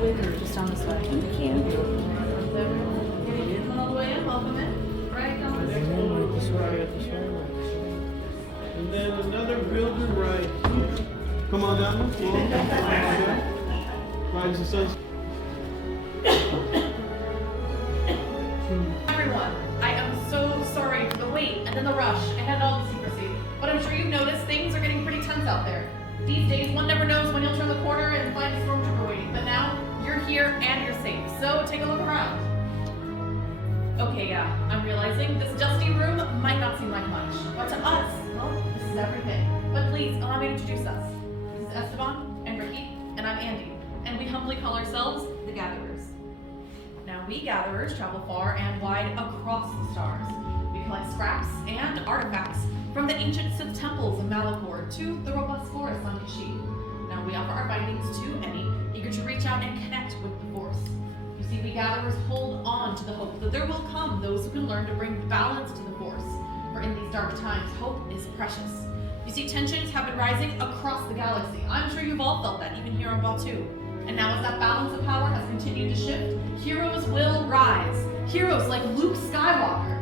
with or just down this way? Thank you. All the way in, welcome in. Right down this way. And then another building right here. Come on down. Right as the sun's. Everyone, I am so sorry for the wait and then the rush and all the secrecy, but I'm sure you've noticed things are getting pretty tense out there. These days, one never knows when you'll turn the corner and find a stormtrooper waiting, but now you're here and you're safe, so take a look around. Okay, yeah, I'm realizing this dusty room might not seem like much, but to us, well, this is everything. But please, allow me to introduce us. This is Esteban and Ricky, and I'm Andy, and we humbly call ourselves the Gatherers. Now, we Gatherers travel far and wide across the stars. We collect scraps and artifacts from the ancient Sith temples of Malachor to the robust forests on Kashyyyk. Now, we offer our findings to any eager to reach out and connect with the Force. You see, we Gatherers hold on to the hope that there will come those who can learn to bring balance to the Force. For in these dark times, hope is precious. You see, tensions have been rising across the galaxy. I'm sure you've all felt that, even here on Batuu. And now as that balance of power has continued to shift, heroes will rise. Heroes like Luke Skywalker.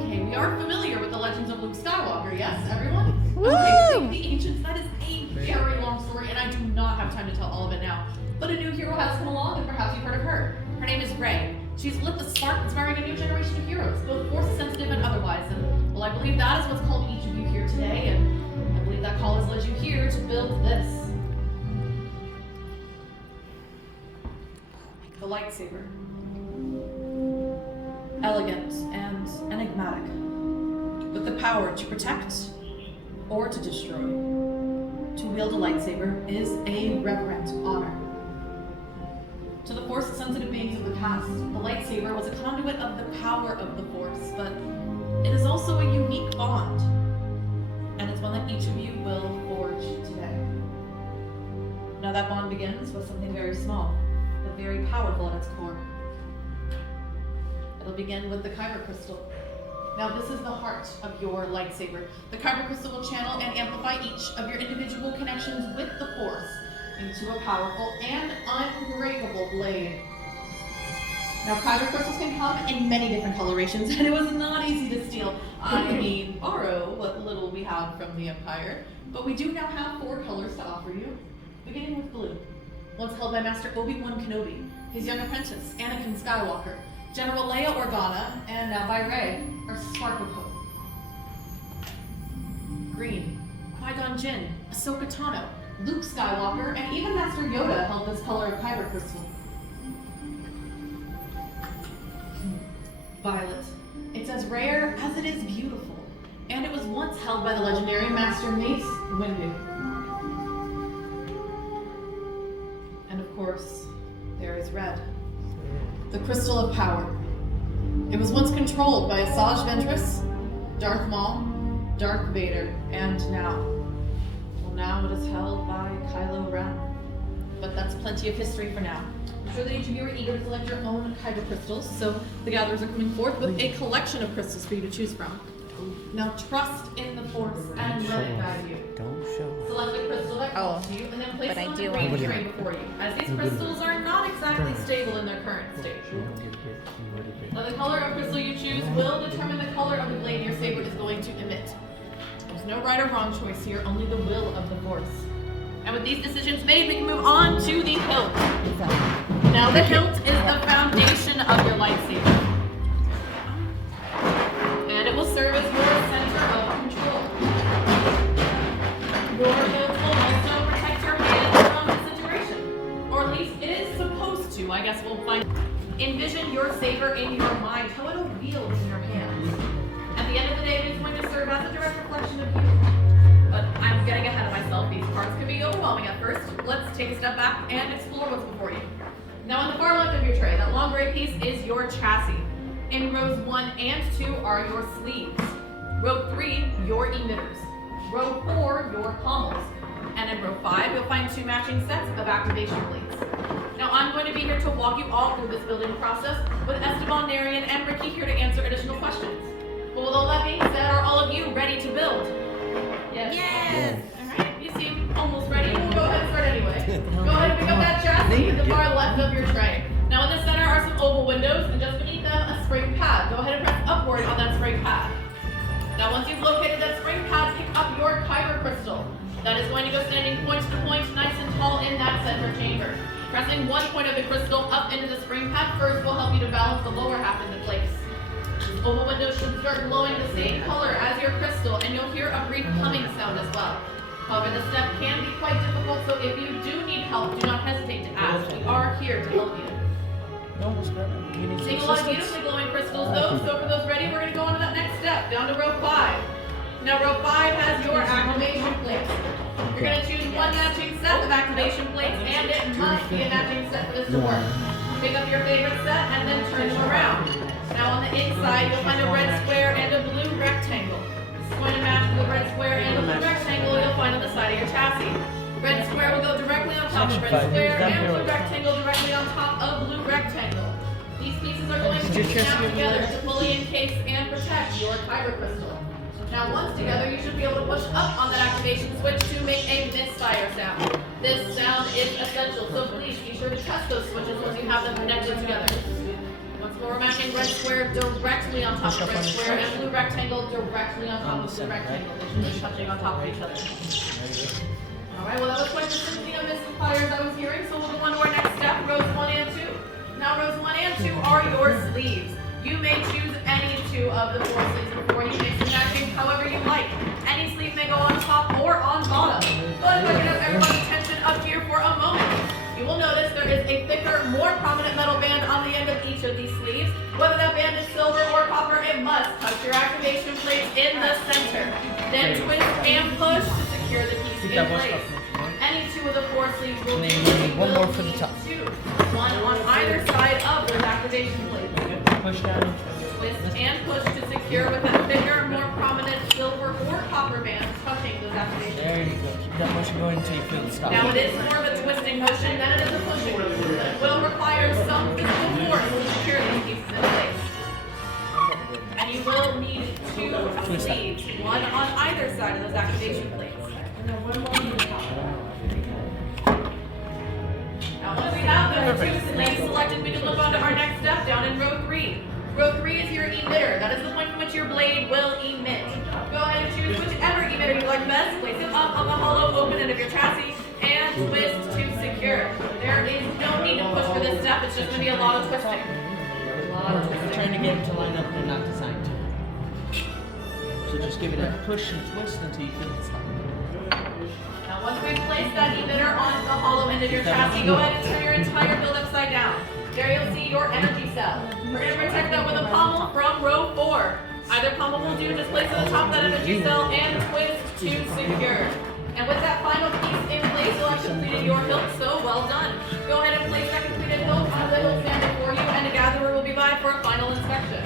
Okay, we are familiar with the legends of Luke Skywalker, yes, everyone? Woo! Okay, so the ancients, that is a very long story, and I do not have time to tell all of it now. But a new hero has come along, and perhaps you've heard of her. Her name is Rey. She's lit the spark, inspiring a new generation of heroes, both force-sensitive and otherwise. And, well, I believe that is what's called each of you here today, and I believe that call has led you here to build this. The lightsaber. Elegant and enigmatic, with the power to protect or to destroy. To wield a lightsaber is a reverent honor. To the Force-sensitive beings of the past, the lightsaber was a conduit of the power of the Force, but it is also a unique bond, and it's one that each of you will forge today. Now that bond begins with something very small, but very powerful at its core. It'll begin with the Kyber crystal. Now this is the heart of your lightsaber. The Kyber crystal will channel and amplify each of your individual connections with the Force into a powerful and unbreakable blade. Now Kyber crystals can come in many different colorations, and it was not easy to steal. I mean, borrow what little we have from the Empire, but we do now have 4 colors to offer you, beginning with blue. Once held by Master Obi-Wan Kenobi, his young apprentice, Anakin Skywalker, General Leia Organa, and now by Rey, our spark of hope. Green, Qui-Gon Jinn, Ahsoka Tano, Luke Skywalker, and even Master Yoda held this color of Kyber crystal. Violet, it's as rare as it is beautiful, and it was once held by the legendary Master Mace Windu. And of course, there is red, the crystal of power. It was once controlled by Asajj Ventress, Darth Maul, Darth Vader, and now it is held by Kylo Ren. But that's plenty of history for now. I'm sure that each of you are eager to select your own Kyber crystals, so the Gatherers are coming forth with a collection of crystals for you to choose from. Now trust in the Force and let it guide you. Don't show. Select the crystal that calls to you and then place but it I on do the want green to- tray before you, as these crystals are not exactly stable in their current state. Now the color of crystal you choose will determine the color of the blade your saber is going to emit. There's no right or wrong choice here, only the will of the Force. And with these decisions made, we can move on to the hilt. Now the hilt is the foundation of your lightsaber. And it will serve as your center of control. Your hilt will also protect your hand from disintegration. Or at least it is supposed to. I guess we'll find. Envision your saber in your mind, how it'll wield in your hands. At the end of the day, it is going to serve as a direct reflection of you. But I'm getting ahead of myself. These parts can be overwhelming at first. Let's take a step back and explore what's before you. Now on the far left of your tray, that long gray piece is your chassis. In rows 1 and 2 are your sleeves. Row 3, your emitters. Row 4, your pommels. And in row 5, you'll find 2 matching sets of activation blades. Now I'm going to be here to walk you all through this building process, with Esteban, Narian, and Ricky here to answer additional questions. But with all that being said, are all of you ready to build? Yes. Yes. All right, you seem almost ready. We'll go ahead and start anyway. Go ahead and pick up that chassis. sides of your tray. Now in the center are some oval windows, and just beneath them a spring pad. Go ahead and press upward on that spring pad. Now once you've located that spring pad, pick up your kyber crystal. That is going to go standing point to point, nice and tall in that center chamber. Pressing one point of the crystal up into the spring pad first will help you to balance the lower half into place. This oval window should start glowing the same color as your crystal, and you'll hear a brief humming sound as well. However, the step can be quite difficult, so if you do need help, do not hesitate to ask. We are here to help you. Seeing a lot of beautifully glowing crystals though, so for those ready, we're going to go on to that next step, down to row 5. Now row 5 has your activation plates. You're going to choose one matching set of activation plates, and it must be a matching set for this to work. Pick up your favorite set and then turn them around. Now on the inside, you'll find a red square and a blue rectangle. This is going to match the red square and the blue rectangle you'll find on the side of your chassis. Red square will go directly on top of red square, and blue rectangle directly on top of blue rectangle. These pieces are going to snap together to fully encase and protect your kyber crystal. Now once together, you should be able to push up on that activation switch to make a misfire sound. This sound is essential, so please be sure to test those switches once you have them connected together. Once more, we're matching red square directly on top of red square and blue rectangle directly on top of blue rectangle. They should be touching on top of each other. Alright, well that was quite the symphony of misfires I was hearing, so we'll move on to our next step, rows 1 and 2. Now rows 1 and 2 are your sleeves. You may choose any 2 of the 4 sleeves before you mix and matching however you like. Any sleeve may go on top or on bottom. But if I can have everyone's attention up here for a moment, you will notice there is a thicker, more prominent metal band on the end of each of these sleeves. Whether that band is silver or copper, it must touch your activation plates in the center. Then twist and push to secure the piece in place. Any 2 of the 4 sleeves will be one more for the top. 2. One on either side of those activation plates. Push down. Twist and push to secure with that bigger, more prominent silver or copper band touching those activation plates. There you go. Keep that motion going until you feel the stop. Now it is more of a twisting motion than it is a pushing motion, but it will require some physical force to secure these pieces in place. And you will need 2 sleeves, one on either side of those activation plates. And then one more on the top. Now once we have those 2 sleeves selected, we can move on to our next step down in row 3. Row 3 is your emitter. That is the point from which your blade will emit. Go ahead and choose whichever emitter you like best. Place it up on the hollow open end of your chassis and twist to secure. There is no need to push for this step. It's just going to be a lot of twisting. We're trying to get it to line up and not designed to. So just give it a push and twist until you feel the stop. Now once we've placed that emitter on the hollow end of your chassis, go ahead and turn your entire build upside down. There you'll see your energy cell. We're going to protect that with a pommel from row 4. Either pommel will do, just place it on top of that energy cell and twist to secure. And with that final piece in place, you'll have completed your hilt, so well done. Go ahead and place that completed hilt on the hilt stand before you, and a gatherer will be by for a final inspection.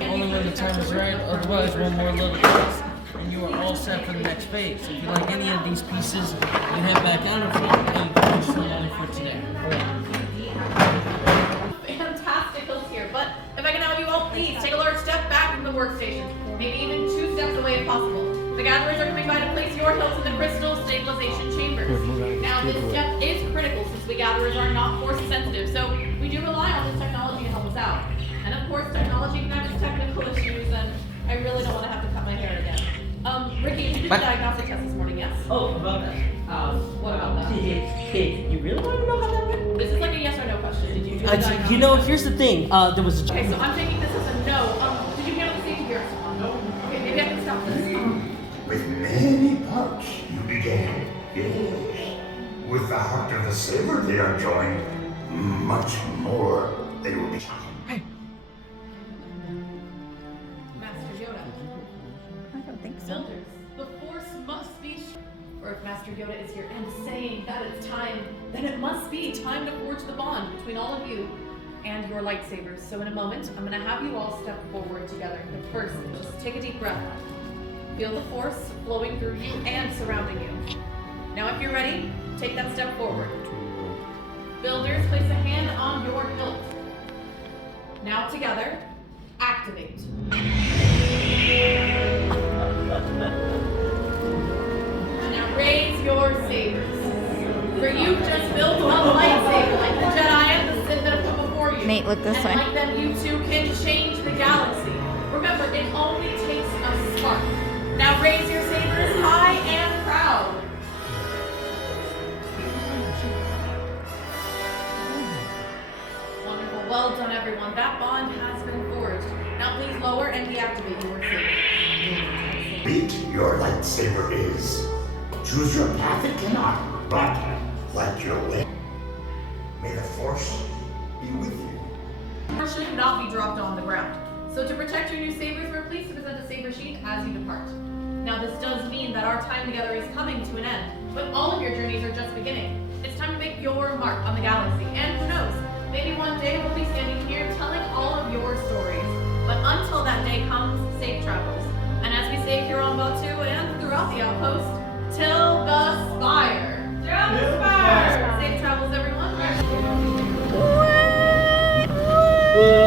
Only when the time is right, otherwise one more little twist, and you are all set for the next phase. If you like any of these pieces, you head back out of front and you finish the line for today. Fantastic hills here, but if I can have you all please take a large step back from the workstation, maybe even 2 steps away if possible. The gatherers are coming by to place your hilts in the crystal stabilization chambers. Now this step is critical since we gatherers are not force sensitive, so we do rely on this technology to help us out. And of course, technology can have its technical issues, and I really don't want to have to cut my hair again. Ricky, you did the diagnostic test this morning, yes? Oh, about that. What about that? You really want to know how that went? This is like a yes or no question. Did you do the diagnostic You know, test? here's the thing. There was a. Okay, so I'm taking this as a no. Did you handle the safety gear? No. Okay, maybe I can stop this. With many parts you began, yes. With the heart of the Saber they are joined, much more they will become. Master Yoda. I don't think so. Builders, the force must be or if Master Yoda is here and saying that it's time, then it must be time to forge the bond between all of you and your lightsabers. So in a moment, I'm going to have you all step forward together. But first, just take a deep breath. Feel the force flowing through you and surrounding you. Now if you're ready, take that step forward. Builders, place a hand on your hilt. Now together, activate. look this And way. like them, you two can change the galaxy. Remember, it only takes a spark. Now raise your sabers high and proud. Wonderful. Well done, everyone. That bond has been forged. Now please lower and deactivate your saber. Beat your lightsaber is. Choose your path it cannot, but like your way. May the Force be with you. Or should not be dropped on the ground. So to protect your new sabers, we're pleased to present a saber sheath as you depart. Now this does mean that our time together is coming to an end, but all of your journeys are just beginning. It's time to make your mark on the galaxy, and who knows, maybe one day we'll be standing here telling all of your stories. But until that day comes, safe travels. And as we say here on Batu and throughout the outpost, till the spire. Till the spire! Safe travels, everyone. Whoa.